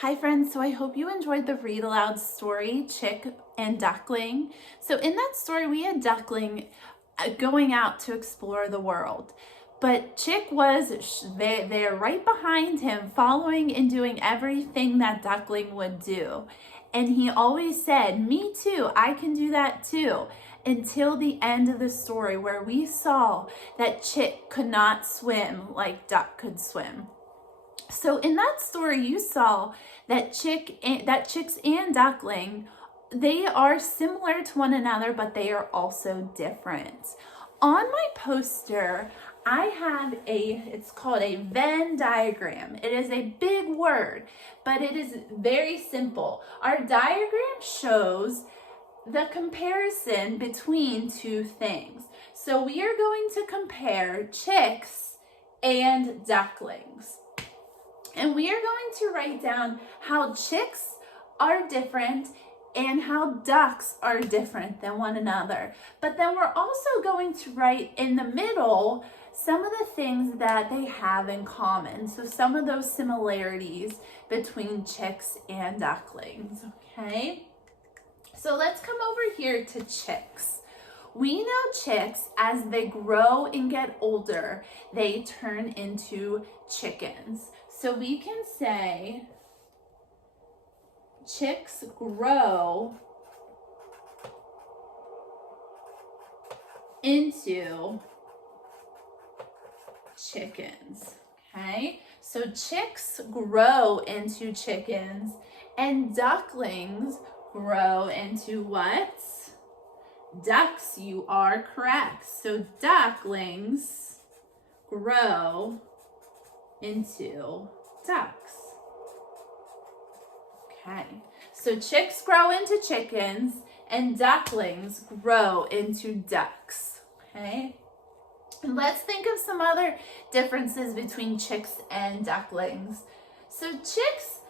Hi friends, so I hope you enjoyed the read aloud story, Chick and Duckling. So in that story, we had Duckling going out to explore the world. But Chick was there right behind him, following and doing everything that Duckling would do. And he always said, "Me too, I can do that too." Until the end of the story where we saw that Chick could not swim like Duck could swim. So in that story, you saw that chicks and duckling, they are similar to one another, but they are also different. On my poster, I have it's called a Venn diagram. It is a big word, but it is very simple. Our diagram shows the comparison between two things. So we are going to compare chicks and ducklings. And we are going to write down how chicks are different and how ducks are different than one another. But then we're also going to write in the middle some of the things that they have in common. So some of those similarities between chicks and ducklings, okay? So let's come over here to chicks. We know chicks, as they grow and get older, they turn into chickens. So we can say chicks grow into chickens, okay? So chicks grow into chickens and ducklings grow into what? Ducks. You are correct. So ducklings grow into ducks. Okay, so chicks grow into chickens and ducklings grow into ducks. Okay, and let's think of some other differences between chicks and ducklings. So chicks,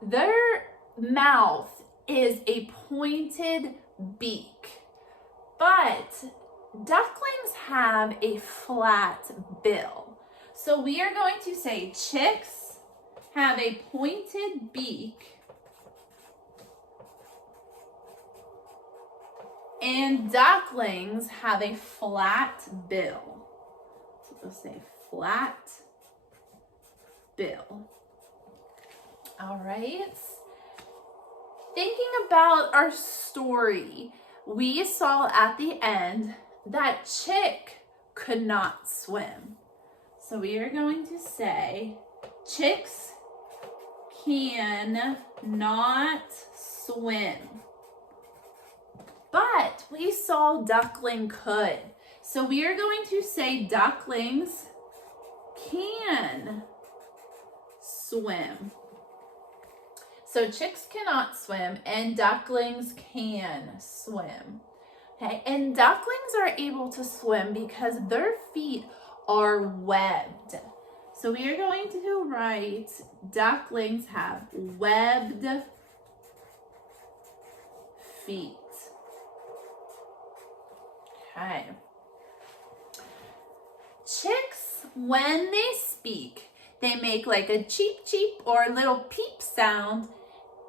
their mouth is a pointed beak, but ducklings have a flat bill. So we are going to say chicks have a pointed beak and ducklings have a flat bill. So we'll say flat bill. All right. Thinking about our story, we saw at the end that Chick could not swim. So we are going to say chicks can not swim. But we saw duckling could. So we are going to say ducklings can swim. So chicks cannot swim and ducklings can swim. Okay, and ducklings are able to swim because their feet are webbed. So we are going to write ducklings have webbed feet. Okay. Chicks, when they speak, they make like a cheep cheep or a little peep sound,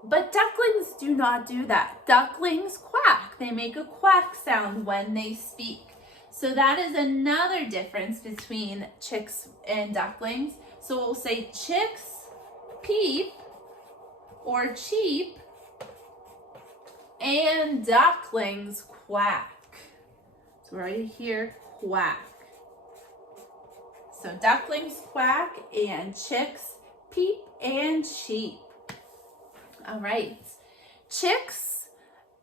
but ducklings do not do that. Ducklings quack. They make a quack sound when they speak. So that is another difference between chicks and ducklings. So we'll say chicks peep or cheep and ducklings quack. So right here, quack. So ducklings quack and chicks peep and cheep. All right. Chicks,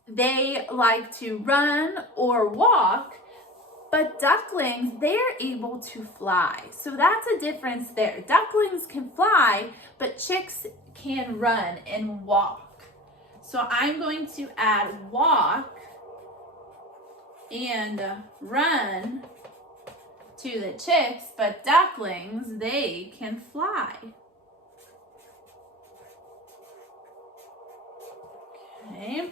they like to run or walk, but ducklings, they're able to fly. So that's a difference there. Ducklings can fly, but chicks can run and walk. So I'm going to add walk and run to the chicks, but ducklings, they can fly. Okay.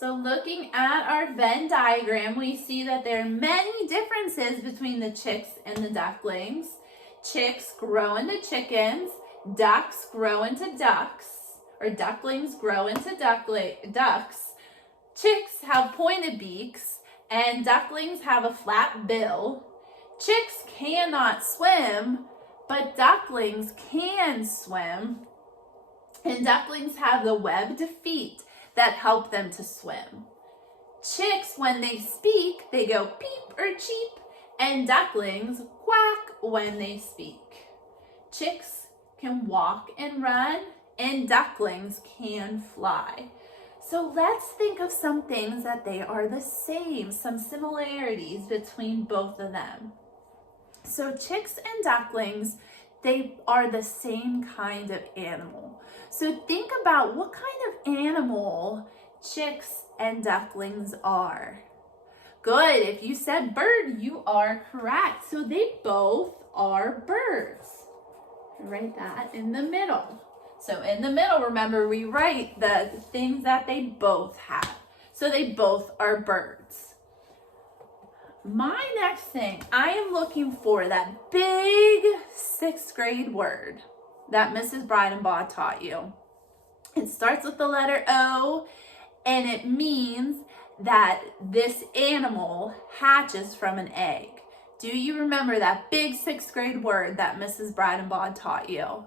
So looking at our Venn diagram, we see that there are many differences between the chicks and the ducklings. Chicks grow into chickens ducks grow into ducks, or ducklings grow into ducks. Chicks have pointed beaks, and ducklings have a flat bill. Chicks cannot swim, but ducklings can swim. And ducklings have the webbed feet that help them to swim. Chicks, when they speak, they go peep or cheep, and ducklings quack when they speak. Chicks can walk and run, and ducklings can fly. So let's think of some things that they are the same, some similarities between both of them. So chicks and ducklings, they are the same kind of animal. So think about what kind of animal chicks and ducklings are. Good, if you said bird, you are correct. So they both are birds. Write that in the middle. So in the middle, remember, we write the things that they both have. So they both are birds. My next thing, I am looking for that big 6th grade word that Mrs. Breidenbaugh taught you. It starts with the letter O, and it means that this animal hatches from an egg. Do you remember that big 6th grade word that Mrs. Breidenbaugh taught you?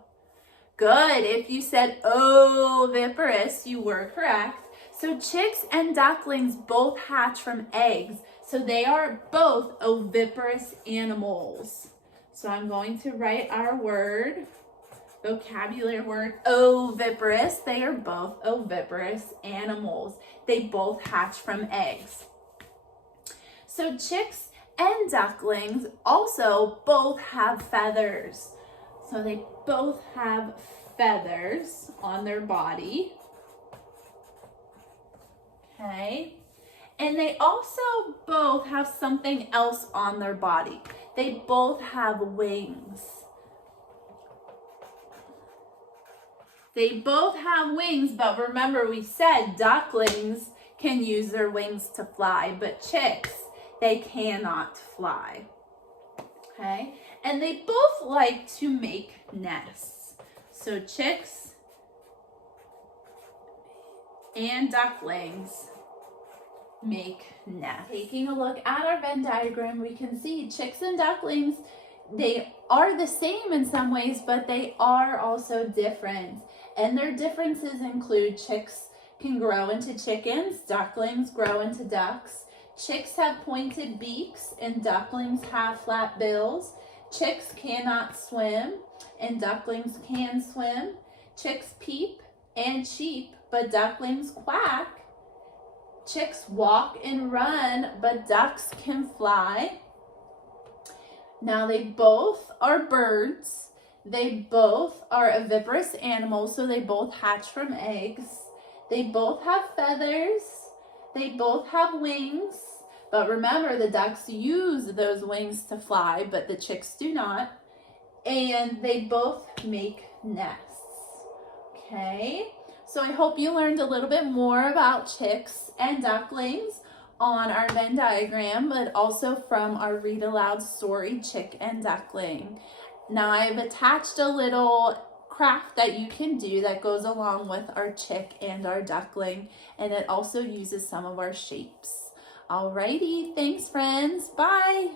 Good. If you said oviparous, you were correct. So chicks and ducklings both hatch from eggs. So they are both oviparous animals. So I'm going to write our word, vocabulary word, oviparous. They are both oviparous animals. They both hatch from eggs. So chicks and ducklings also both have feathers. So they both have feathers on their body. Okay. And they also both have something else on their body. They both have wings. They both have wings, but remember we said ducklings can use their wings to fly, but chicks, they cannot fly. Okay? And they both like to make nests. So chicks and ducklings make nests. Taking a look at our Venn diagram, we can see chicks and ducklings, they are the same in some ways, but they are also different. And their differences include chicks can grow into chickens, ducklings grow into ducks. Chicks have pointed beaks and ducklings have flat bills. Chicks cannot swim and ducklings can swim. Chicks peep and cheep, but ducklings quack. Chicks walk and run, but ducks can fly. Now they both are birds. They both are oviparous animals, so they both hatch from eggs. They both have feathers. They both have wings. But remember, the ducks use those wings to fly, but the chicks do not. And they both make nests. Okay? So I hope you learned a little bit more about chicks and ducklings on our Venn diagram, but also from our read aloud story, Chick and Duckling. Now I've attached a little craft that you can do that goes along with our chick and our duckling, and it also uses some of our shapes. Alrighty, thanks friends, bye!